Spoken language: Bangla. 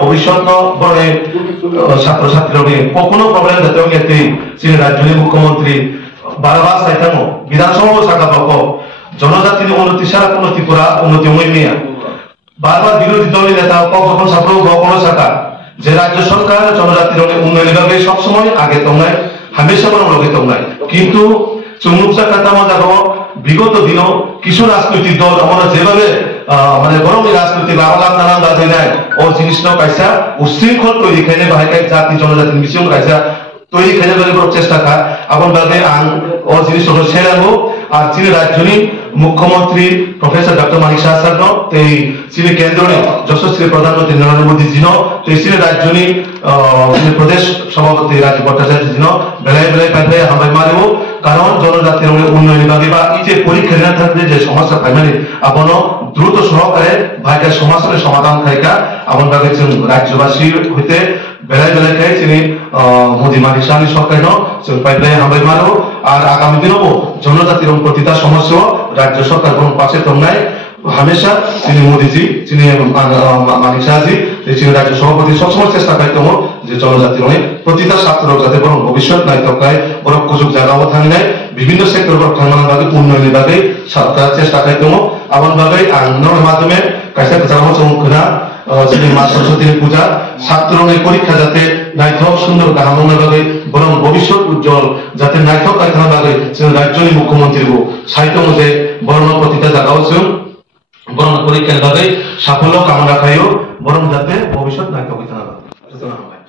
ভবিষ্যৎ ছাত্রছাত্রী কোনো প্রবলেম যাতে রাজ্যের মুখ্যমন্ত্রী বারবার চাইতাম বিধানসভা শাখা পাক জনজাতির উন্নতি ছাড়া কোনো ত্রিপুরা উন্নতি হয়নি বারবার বিরোধী দলের নেতা যখন ছাত্র কোনো শাখা যে রাজ্য সরকার জনজাতির উন্নয়নের ভাবে সবসময় আগে তোমরাই হামেশা লগে তোমরাই কিন্তু চুমুক শাখা দেখো বিগত দিনও কিছু রাজনৈতিক দল আমরা যেভাবে মানে বরং রাজনৈতিক আলাপ নানান বাজে নেয় ও জিনিসটা পাইসা উশৃঙ্খল তৈরি খেলে ভাইকাই জাতি জনজাতি মিশন পাইসা তৈরি খেলে চেষ্টা কা আমার বাদে ও জিনিস সেরাবো আর চীন রাজ্যনি মুখ্যমন্ত্রী প্রফেসর ডক্টর মানিক শাহ স্যার এই চীন কেন্দ্রে যশস্বী প্রধানমন্ত্রী নরেন্দ্র মোদী জি এই চীন রাজ্যনি প্রদেশ সভাপতি রাজীব ভট্টাচার্য জি বেলায় বেলায় পাইলে হামাই মারিব কারণ জনজাতির উন্নয়ন বিভাগে বা এই যে পরীক্ষা না থাকলে যে সমস্যা পাইমানি আপনো দ্রুত সহকারে ভাইকার সমস্যার সমাধান খাইকা আপন ভাবে রাজ্যবাসী হইতে বেলায় বেলায় খাই তিনি মোদী মানিক শাহ সরকার পাইলে হামাই মারব আর আগামী দিনও জনজাতির প্রতিটা সমস্যা রাজ্য সরকার কোন পাশে তোমরাই হামেশা তিনি মোদীজি তিনি মানিক শাহজি চীন রাজ্য সভাপতি সবসময় চেষ্টা করতাম যে জনজাতির প্রতিটা ছাত্র যাতে বরং ভবিষ্যৎ নাই তকায় বরং সুযোগ জায়গাও থাকলে বিভিন্ন সেক্টর ভাবে উন্নয়নের ভাবে সরকার চেষ্টা করতাম এমন ভাবে আন্দোলনের মাধ্যমে কাছে জানাবো চমুখরা মা সরস্বতীর পূজা ছাত্রের পরীক্ষা যাতে নাইথক সুন্দর গাহামনের ভাবে বরং ভবিষ্যৎ উজ্জ্বল যাতে নাইথক কায়খানা ভাবে রাজ্যের মুখ্যমন্ত্রী সাহিত্য মধ্যে বর্ণ প্রতিটা জায়গা হচ্ছে বরং পরীক্ষার ভাবে সাফল্য কামনা খাইও বরং যাতে ভবিষ্যৎ নাইথক কায়খানা